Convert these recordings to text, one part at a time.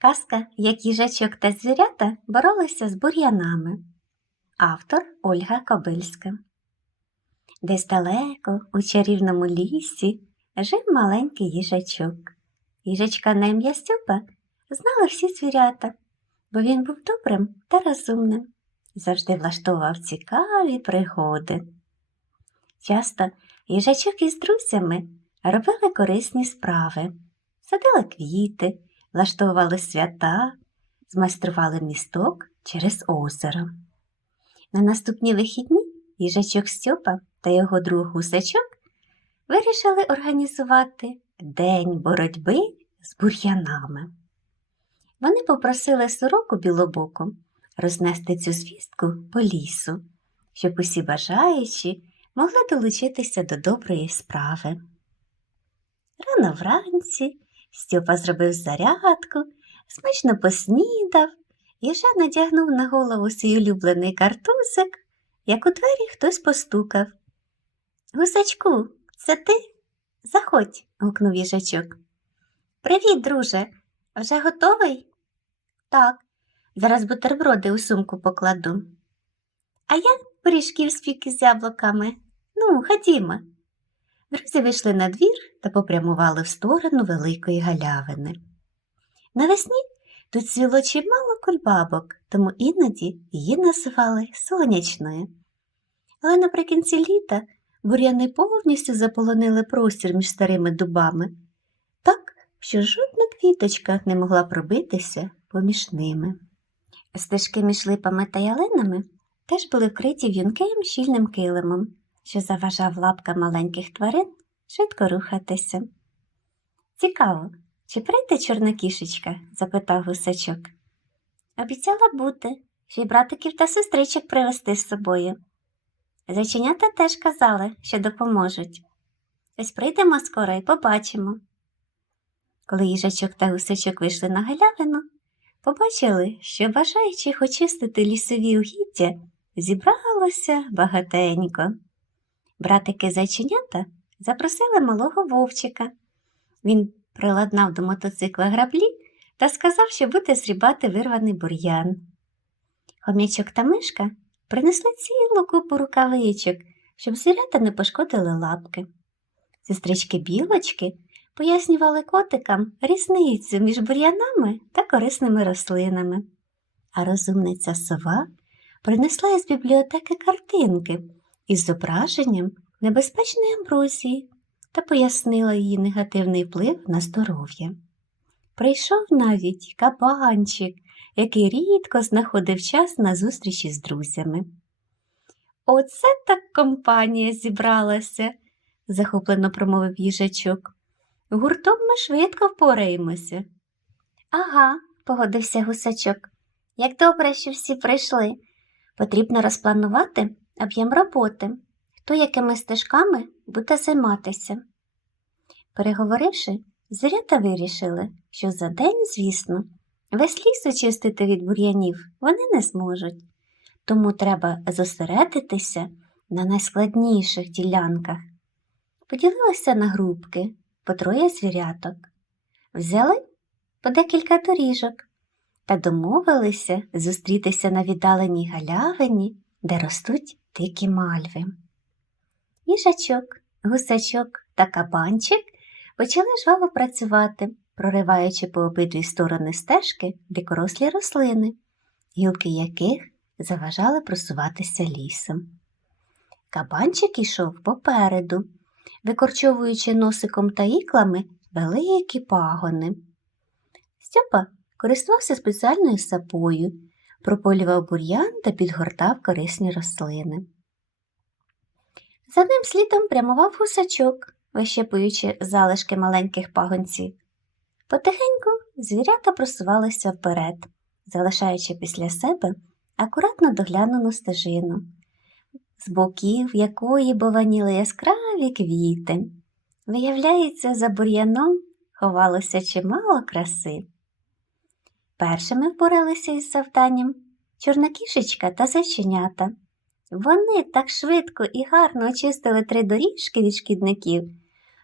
Казка, як їжачок та звірята боролися з бур'янами. Автор Ольга Кобильська. Десь далеко, у чарівному лісі, жив маленький їжачок. Їжачка на ім'я Стьопа знали всі звірята, бо він був добрим та розумним, завжди влаштовував цікаві пригоди. Часто їжачок із друзями робили корисні справи, садили квіти, влаштовували свята, змайстрували місток через озеро. На наступні вихідні їжачок Стьопа та його друг Гусачок вирішили організувати День боротьби з бур'янами. Вони попросили сороку білобоку рознести цю звістку по лісу, щоб усі бажаючі могли долучитися до доброї справи. Рано вранці Стьопа зробив зарядку, смачно поснідав і вже надягнув на голову свій улюблений картузик, як у двері хтось постукав. Гусачку, це ти? Заходь, гукнув їжачок. Привіт, друже. Вже готовий? Так, зараз бутерброди у сумку покладу. А я пиріжків спік з яблуками. Ну, ходімо. Друзі вийшли на двір та попрямували в сторону великої галявини. Навесні тут цвіло чимало кульбабок, тому іноді її називали сонячною. Але наприкінці літа бур'яни повністю заполонили простір між старими дубами, так, що жодна квіточка не могла пробитися поміж ними. Стежки між липами та ялинами теж були вкриті в'юнким щільним килимом, що заважав лапкам маленьких тварин швидко рухатися. Цікаво, чи прийде чорна кішечка? запитав гусачок. Обіцяла бути, ще й братиків та сестричок привезти з собою. Зайченята теж казали, що допоможуть. Ось прийдемо скоро і побачимо. Коли їжачок та гусачок вийшли на галявину, побачили, що бажаючих очистити лісові угіддя зібралося багатенько. Братики зайченята запросили малого вовчика. Він приладнав до мотоцикла граблі та сказав, що буде зрібати вирваний бур'ян. Хомячок та мишка принесли цілу купу рукавичок, щоб звірята не пошкодили лапки. Сестрички білочки пояснювали котикам різницю між бур'янами та корисними рослинами. А розумниця сова принесла із бібліотеки картинки із зображенням небезпечної амброзії та пояснила її негативний вплив на здоров'я. Прийшов навіть кабанчик, який рідко знаходив час на зустрічі з друзями. Оце так компанія зібралася, захоплено промовив їжачок. Гуртом ми швидко впораємося. Ага, погодився гусачок. Як добре, що всі прийшли. Потрібно розпланувати об'єм роботи, хто якими стежками буде займатися. Переговоривши, звірята вирішили, що за день, звісно, весь ліс очистити від бур'янів вони не зможуть, тому треба зосередитися на найскладніших ділянках. Поділилися на групки по троє звіряток, взяли по декілька доріжок та домовилися зустрітися на віддаленій галявині, де ростуть дикі мальви. Їжачок, гусачок та кабанчик почали жваво працювати, прориваючи по обидві сторони стежки дикорослі рослини, гілки яких заважали просуватися лісом. Кабанчик ішов попереду, викорчовуючи носиком та іклами великі пагони. Стьопа користувався спеціальною сапою, прополював бур'ян та підгортав корисні рослини. За ним слідом прямував гусачок, вищепуючи залишки маленьких пагонців. Потихеньку звірята просувалися вперед, залишаючи після себе акуратно доглянуну стежину, з боків якої бованіли яскраві квіти. Виявляється, за бур'яном ховалося чимало краси. Першими впоралися із завданням чорнокішечка та зайченята. Вони так швидко і гарно очистили три доріжки від шкідників,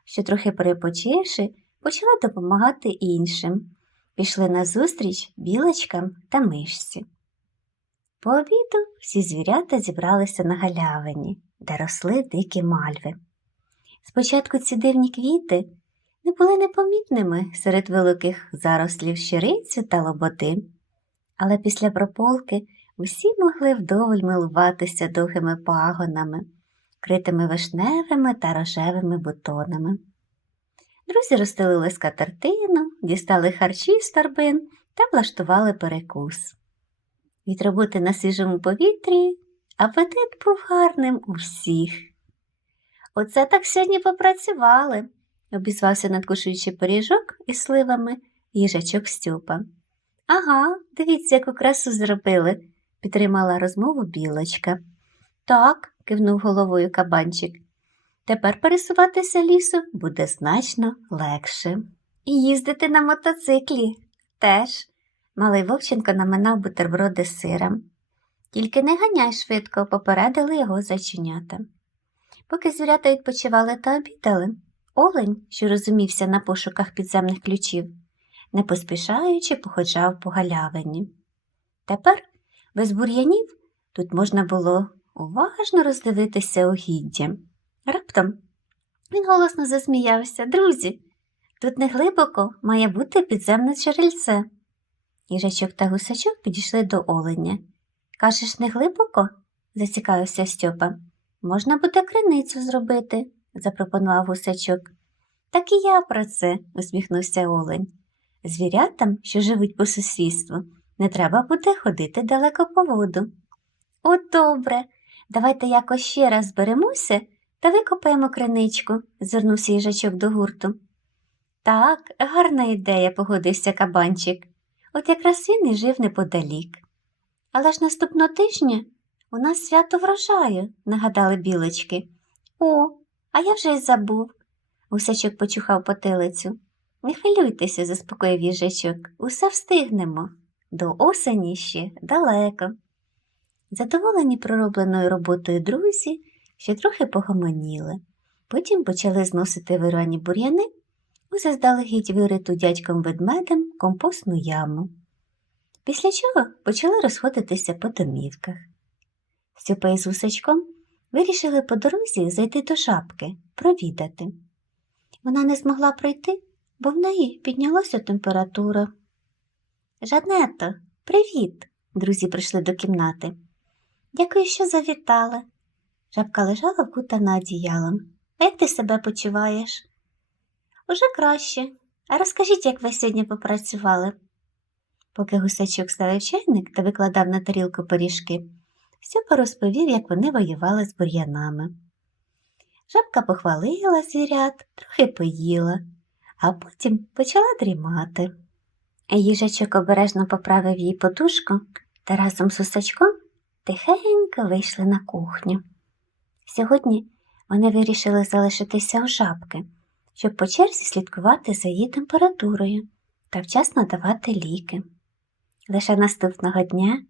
що, трохи перепочивши, почали допомагати іншим. пішли назустріч білочкам та мишці. По обіду всі звірята зібралися на галявині, де росли дикі мальви. Спочатку ці дивні квіти не були непомітними серед великих зарослів щирицю та лоботи, але після прополки усі могли вдоволь милуватися довгими пагонами, критими вишневими та рожевими бутонами. Друзі розстелили скатертину, дістали харчі з торбин та влаштували перекус. Від роботи на свіжому повітрі апетит був гарним у всіх. Оце так сьогодні попрацювали, обізвався надкушуючи пиріжок із сливами їжачок Стьопа. Ага, дивіться, яку красу зробили, підтримала розмову білочка. Так, кивнув головою кабанчик. Тепер пересуватися лісу буде значно легше. І їздити на мотоциклі теж. Малий Вовченко наминав бутерброди з сиром. Тільки не ганяй швидко, попередили його зайченята. Поки звірята відпочивали та обідали, олень, що розумівся на пошуках підземних ключів, не поспішаючи походжав по галявині. Тепер, без бур'янів, тут можна було уважно роздивитися угіддя. Раптом він голосно засміявся. Друзі, тут не глибоко має бути підземне джерельце. Їжачок та гусачок підійшли до оленя. Кажеш, не глибоко? зацікавився Стьопа. Можна буде криницю зробити, запропонував гусачок. Так і я про це, усміхнувся олень. Звірятам, що живуть по сусідству, не треба буде ходити далеко по воду. От добре, давайте якось ще раз зберемося та викопаємо криничку, звернувся їжачок до гурту. Так, гарна ідея, погодився кабанчик. От якраз він і жив неподалік. Але ж наступного тижня у нас свято врожаю, нагадали білочки. О, а я вже й забув. Гусачок почухав потилицю. Не хвилюйтеся, заспокоїв їжачок. Усе встигнемо. До осені ще далеко. Задоволені проробленою роботою друзі, ще трохи погомоніли. Потім почали зносити вирані бур'яни у заздалегідь вириту дядьком ведмедем компостну яму. Після чого почали розходитися по домівках. Стюпа із гусачком вирішили по дорозі зайти до жабки, провідати. Вона не змогла пройти, бо в неї піднялася температура. Жането, привіт! Друзі прийшли до кімнати. Дякую, що завітали. Жабка лежала вкутана одіялом. А як ти себе почуваєш? Уже краще. А розкажіть, як ви сьогодні попрацювали. Поки гусачок ставив чайник та викладав на тарілку пиріжки, Стьопа розповів, як вони воювали з бур'янами. Жабка похвалила звірят, трохи поїла, а потім почала дрімати. Їжачок обережно поправив їй подушку та разом з гусачком тихенько вийшли на кухню. Сьогодні вони вирішили залишитися у жабки, щоб по черзі слідкувати за її температурою та вчасно давати ліки. Лише наступного дня,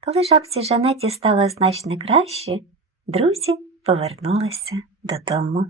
коли жабці Жанеті стало значно краще, друзі повернулися додому.